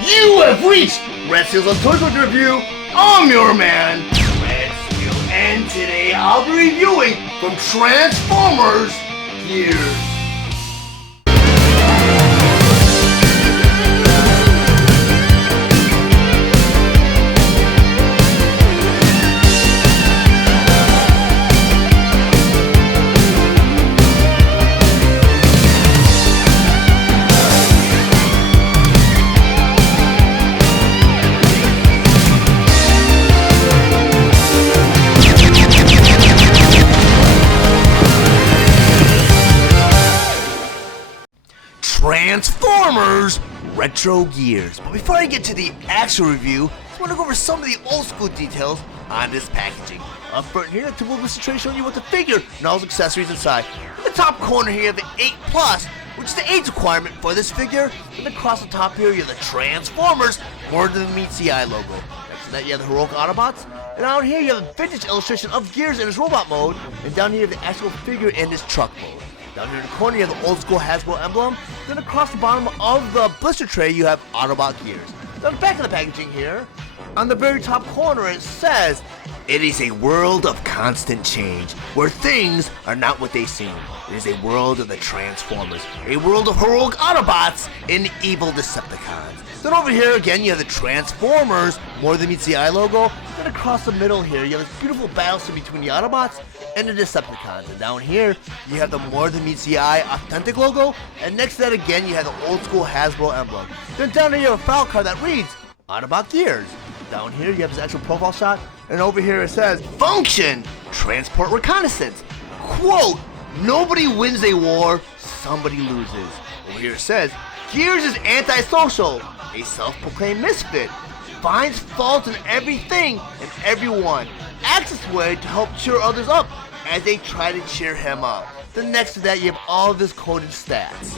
You have reached Red Steele's Autobot Review. I'm your man, Red Steele, and today I'll be reviewing from Transformers Gears. Transformers Retro Gears. But before I get to the actual review, I just want to go over some of the old school details on this packaging. Up front here, the typical list tray showing you what the figure and all its accessories inside. In the top corner here, you have the 8+, which is the age requirement for this figure. And across the top here, you have the Transformers more than meets the eye logo. Next to that, you have the heroic Autobots. And down here, you have a vintage illustration of Gears in his robot mode. And down here, you have the actual figure in his truck mode. Down here in the corner, you have the old school Hasbro emblem. Then across the bottom of the blister tray, you have Autobot Gears. Then the back of the packaging here, on the very top corner, it says, "It is a world of constant change, where things are not what they seem. It is a world of the Transformers, a world of heroic Autobots and evil Decepticons." Then over here again, you have the Transformers, more than meets the eye logo. Then across the middle here, you have this beautiful battle scene between the Autobots and the Decepticons. And down here, you have the more than meets the eye authentic logo. And next to that again, you have the old school Hasbro emblem. Then down here, you have a file card that reads Autobot Gears. Down here, you have this actual profile shot. And over here, it says Function Transport Reconnaissance. Quote, "Nobody wins a war, somebody loses." Over here it says Gears is antisocial, a self-proclaimed misfit, finds fault in everything and everyone, acts this way to help cheer others up as they try to cheer him up. Then next to that, you have all of his coded stats.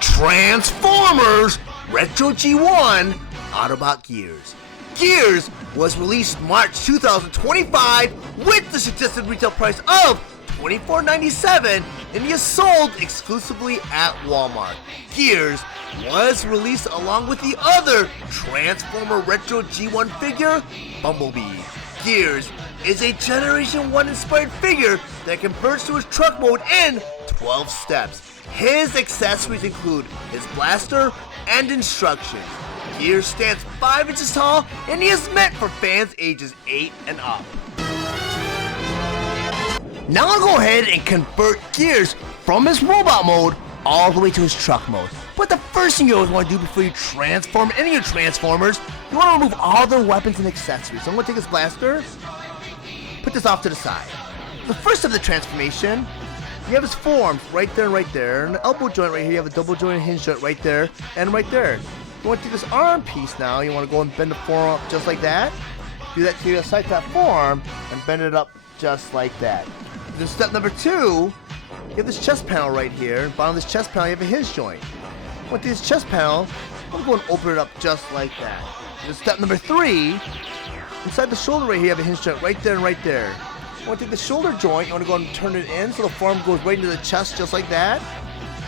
Transformers Retro G1 Autobot Gears. Gears was released March 2025 with the suggested retail price of $24.97 and is sold exclusively at Walmart. Gears was released along with the other Transformer Retro G1 figure, Bumblebee. Gears is a Generation 1 inspired figure that converts to his truck mode in 12 steps. His accessories include his blaster and instructions. Gears stands 5 inches tall and he is meant for fans ages 8 and up. Now I'll go ahead and convert Gears from his robot mode all the way to his truck mode. But the first thing you always want to do before you transform any of your Transformers, you want to remove all their weapons and accessories. So I'm going to take this blaster, put this off to the side. The first of the transformation, you have his forearms right there and right there. And the elbow joint right here, you have a double joint hinge joint right there and right there. You want to take this arm piece now, you want to go and bend the forearm up just like that. Do that to the side of that forearm and bend it up just like that. Then step number 2, you have this chest panel right here. Bottom of this chest panel, you have a hinge joint. With this chest panel, I'm going to open it up just like that. Then step number 3, inside the shoulder right here, you have a hinge joint right there and right there. You want to take the shoulder joint, you want to go and turn it in so the forearm goes right into the chest just like that.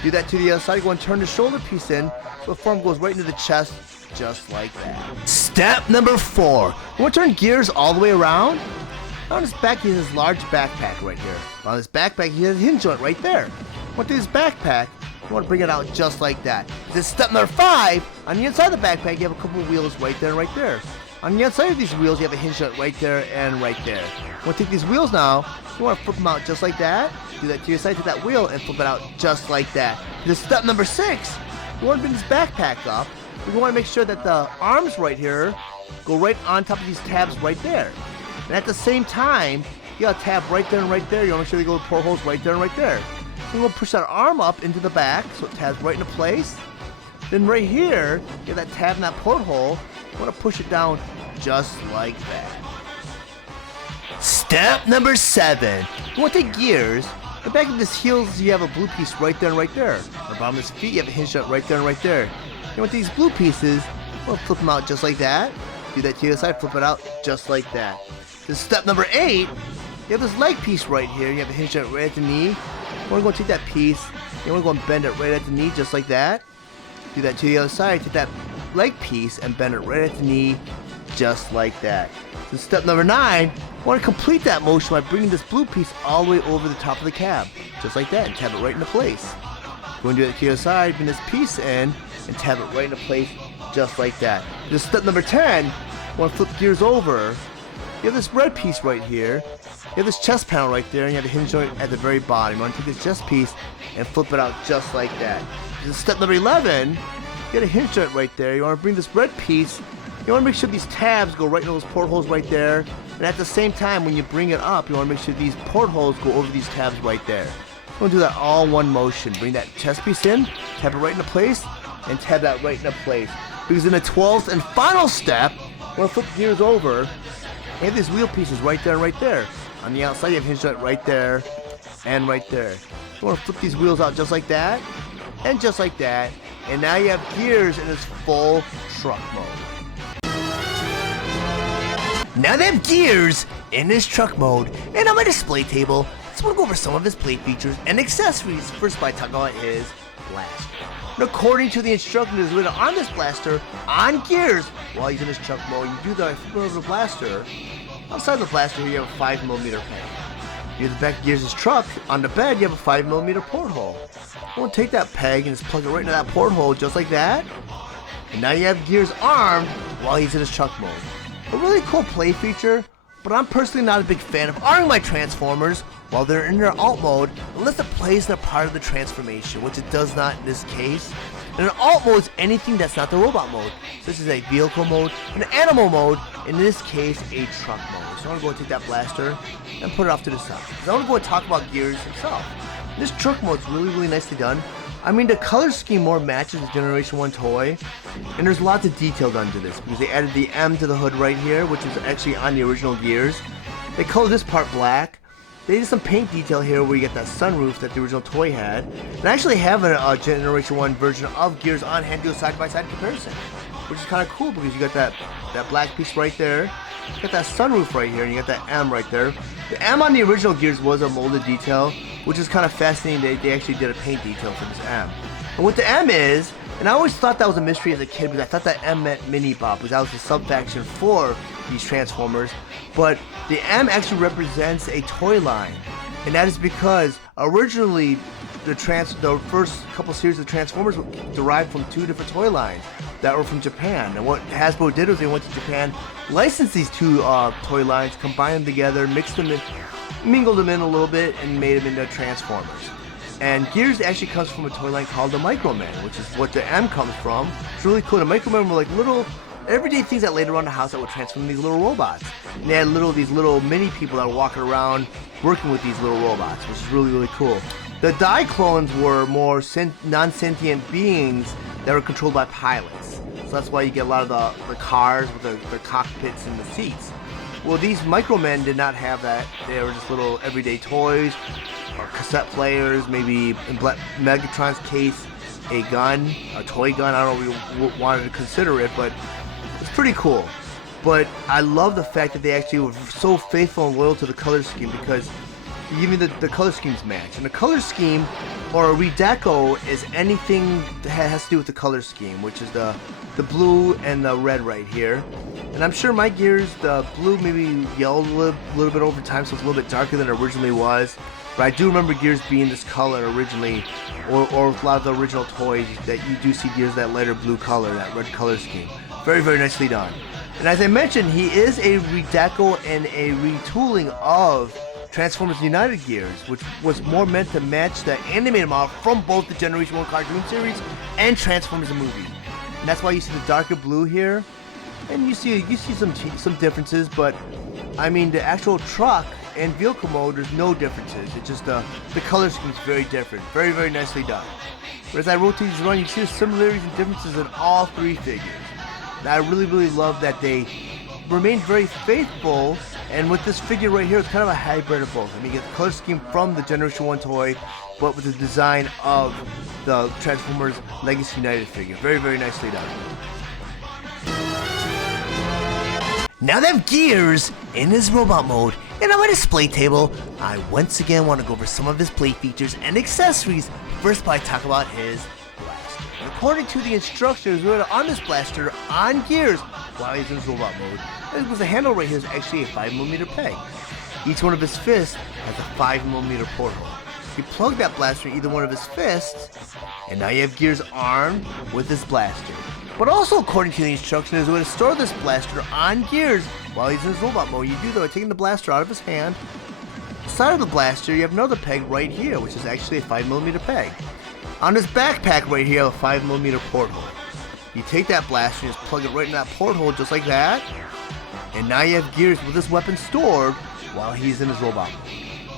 Do that to the other side, go and turn the shoulder piece in so the forearm goes right into the chest just like that. Step number 4, you want to turn Gears all the way around. On his back, he has his large backpack right here. On his backpack, he has a hinge joint right there. With his backpack, you want to bring it out just like that. This step number 5, on the inside of the backpack, you have a couple of wheels right there and right there. On the outside of these wheels, you have a hinge joint right there and right there. You want to take these wheels now, you want to flip them out just like that. Do that to your side, take that wheel, and flip it out just like that. This step number 6, you want to bring this backpack up. You want to make sure that the arms right here go right on top of these tabs right there. And at the same time, you got a tab right there and right there. You want to make sure they go with portholes right there and right there. So we're going to push that arm up into the back so it tabs right into place. Then right here, you have that tab in that porthole. You want to push it down just like that. Step number 7. You want to take Gears. The back of his heels, you have a blue piece right there and right there. On the bottom of his feet, you have a hinge joint right there and right there. You want these blue pieces, we'll flip them out just like that. Do that to the other side, flip it out just like that. Then step number 8, you have this leg piece right here. You have a hinge joint right at the knee. You want to go take that piece, you want to go and bend it right at the knee just like that. Do that to the other side, take that leg piece and bend it right at the knee, just like that. So step number 9, I want to complete that motion by bringing this blue piece all the way over the top of the cab, just like that, and tap it right into place. Go and do that to the other side, bring this piece in, and tap it right into place, just like that. This step number 10, I want to flip gears over. You have this red piece right here, you have this chest panel right there, and you have a hinge joint at the very bottom. You want to take this chest piece and flip it out just like that. This is step number 11, you got a hinge joint right there. You want to bring this red piece, you want to make sure these tabs go right into those portholes right there, and at the same time when you bring it up, you want to make sure these portholes go over these tabs right there. You want to do that all in one motion. Bring that chest piece in, tap it right into place, and tab that right into place. Because in the 12th and final step, you want to flip gears over, you have these wheel pieces right there and right there. On the outside, you have hinge joint right there and right there. You want to flip these wheels out just like that, and just like that, and now you have gears in its full truck mode. Now they have gears in this truck mode, and on my display table, let's go over some of his plate features and accessories. First by talking about his blaster. And according to the instructions written on this blaster, on gears, while he's in his truck mode, you do the flip over the blaster. Outside the blaster, you have a 5mm pan. You have the back gears of his truck. On the bed, you have a 5mm porthole. You want to take that peg and just plug it right into that porthole, just like that. And now you have gears armed while he's in his truck mode. A really cool play feature, but I'm personally not a big fan of arming my Transformers while they're in their alt mode unless it plays their part of the transformation, which it does not in this case. And an alt mode is anything that's not the robot mode, such as a vehicle mode, an animal mode, in this case a truck mode. So I'm going to go and take that blaster and put it off to the side. Because I want to go and talk about gears himself. This truck mode is really nicely done. I mean, the color scheme more matches the Generation 1 toy, and there's lots of detail done to this because they added the M to the hood right here, which is actually on the original gears. They colored this part black. They did some paint detail here where you get that sunroof that the original toy had. And I actually have a Generation 1 version of gears on hand to do a side-by-side comparison, which is kind of cool because you got that black piece right there, you got that sunroof right here, and you got that M right there. The M on the original gears was a molded detail, which is kind of fascinating. They actually did a paint detail for this M. And what the M is, and I always thought that was a mystery as a kid because I thought that M meant Mini-Bop, because that was the sub-faction for these Transformers. But the M actually represents a toy line, and that is because originally the first couple series of Transformers were derived from 2 different toy lines that were from Japan. And what Hasbro did was they went to Japan, licensed these 2 toy lines, combined them together, mixed them in, mingled them in a little bit, and made them into Transformers. And Gears actually comes from a toy line called the Micromen, which is what the M comes from. It's really cool. The Micromen were like little everyday things that laid around the house that would transform these little robots. And they had these little mini people that were walking around working with these little robots, which is really cool. The Diclones were more non-sentient beings that were controlled by pilots. So that's why you get a lot of the cars with the cockpits and the seats. Well, these Micromen did not have that. They were just little everyday toys, or cassette players, maybe in Megatron's case, a gun, a toy gun. I don't know if we wanted to consider it, but it's pretty cool. But I love the fact that they actually were so faithful and loyal to the color scheme, because even the color schemes match. And the color scheme, or a redeco, is anything that has to do with the color scheme, which is the blue and the red right here. And I'm sure my Gears, the blue maybe yellowed a little bit over time, so it's a little bit darker than it originally was. But I do remember Gears being this color originally, or with a lot of the original toys that you do see Gears that lighter blue color, that red color scheme. Very nicely done. And as I mentioned, he is a redeco and a retooling of Transformers United Gears, which was more meant to match the animated model from both the Generation 1 cartoon series and Transformers the movie. And that's why you see the darker blue here. And you see some differences, but I mean the actual truck and vehicle mode, there's no differences. It's just the color scheme is very different. Very nicely done. But as I rotate these around, you see the similarities and differences in all 3 figures. And I really love that they remained very faithful. And with this figure right here, it's kind of a hybrid of both. I mean, you get the color scheme from the Generation 1 toy, but with the design of the Transformers Legacy United figure. Very nicely done. Now that I have Gears in his robot mode and on my display table, I once again want to go over some of his plate features and accessories. First by talking about his blaster. According to the instructions, we're going to arm this blaster on Gears while he's in his robot mode. And because the handle right here is actually a 5mm peg. Each one of his fists has a 5mm porthole. You plug that blaster in either one of his fists, and now you have Gears armed with this blaster. But also, according to the instructions, there's a way to store this blaster on Gears while he's in his robot mode. You do that by taking the blaster out of his hand. Inside of the blaster, you have another peg right here, which is actually a 5mm peg. On his backpack right here, you have a 5mm porthole. You take that blaster and just plug it right in that porthole just like that. And now you have Gears with this weapon stored while he's in his robot mode.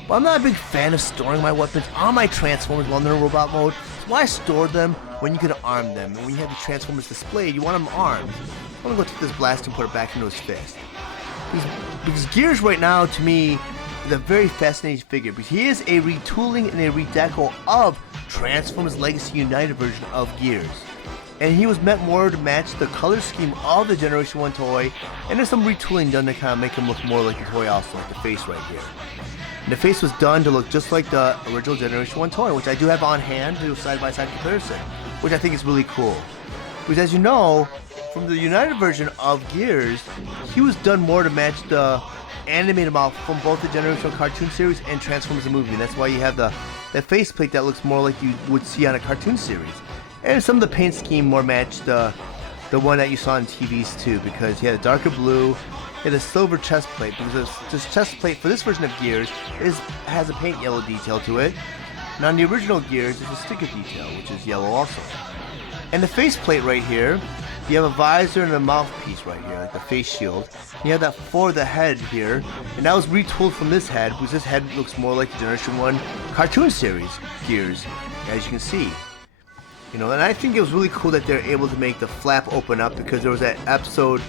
But I'm not a big fan of storing my weapons on my Transformers while they're in robot mode. So why store them when you can arm them? And when you have the Transformers displayed, you want them armed. I'm gonna go take this blaster and put it back into his fist. Because Gears right now, to me, is a very fascinating figure. Because he is a retooling and a redeco of Transformers Legacy United version of Gears. And he was meant more to match the color scheme of the Generation 1 toy. And there's some retooling done to kind of make him look more like the toy also, like the face right here. And the face was done to look just like the original Generation 1 toy, which I do have on hand to do a side-by-side comparison, which I think is really cool. Because as you know, from the United version of Gears, he was done more to match the animated model from both the Generation 1 cartoon series and Transformers the movie. And that's why you have that faceplate that looks more like you would see on a cartoon series. And some of the paint scheme more matched the one that you saw on TVs too, because he had a darker blue. It has a silver chest plate, because this chest plate for this version of Gears has a paint yellow detail to it. And on the original Gears, there's a sticker detail, which is yellow also. And the face plate right here, you have a visor and a mouthpiece right here, like the face shield. You have that for the head here, and that was retooled from this head, because this head looks more like the Generation 1 cartoon series Gears, as you can see. You know, and I think it was really cool that they're able to make the flap open up, because there was that episode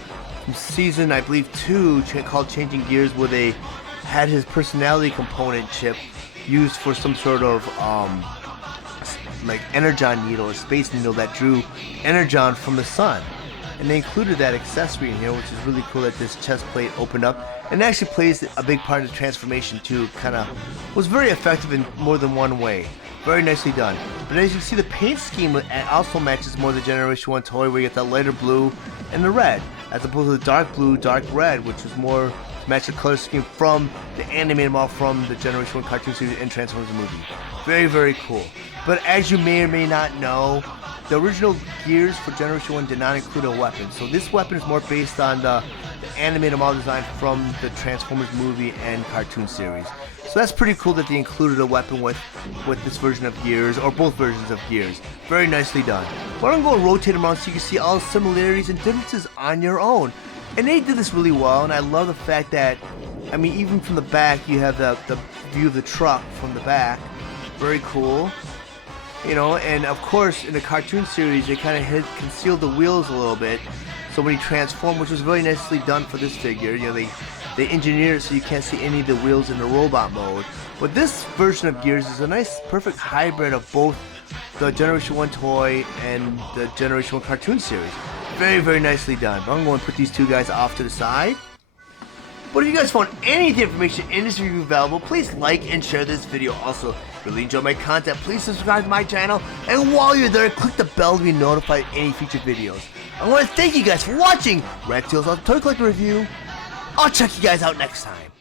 from season, I believe, 2 called Changing Gears, where they had his personality component chip used for some sort of like energon needle or space needle that drew energon from the sun. And they included that accessory in here, which is really cool that this chest plate opened up. And it actually plays a big part of the transformation too. Kind of was very effective in more than one way. Very nicely done. But as you can see, the paint scheme also matches more the Generation 1 toy, where you get that lighter blue and the red, as opposed to the dark blue, dark red, which was more to match the color scheme from the animated model from the Generation 1 cartoon series and Transformers the movie. Very, very cool. But as you may or may not know, the original Gears for Generation 1 did not include a weapon. So this weapon is more based on the animated model design from the Transformers movie and cartoon series. So that's pretty cool that they included a weapon with this version of Gears, or both versions of Gears. Very nicely done. But I'm going to rotate them around so you can see all the similarities and differences on your own. And they did this really well, and I love the fact that, I mean, even from the back, you have the view of the truck from the back. Very cool. You know, and of course, in the cartoon series, they kind of concealed the wheels a little bit. So when he transformed, which was very nicely done for this figure, you know, they engineered it so you can't see any of the wheels in the robot mode. But this version of Gears is a nice, perfect hybrid of both the Generation 1 toy and the Generation 1 cartoon series. Very, very nicely done. But I'm going to put these two guys off to the side. But if you guys found any of the information in this review valuable, please like and share this video. Also, if you really enjoy my content, please subscribe to my channel. And while you're there, click the bell to be notified of any future videos. I want to thank you guys for watching Red Steele's Toy Collector Review. I'll check you guys out next time.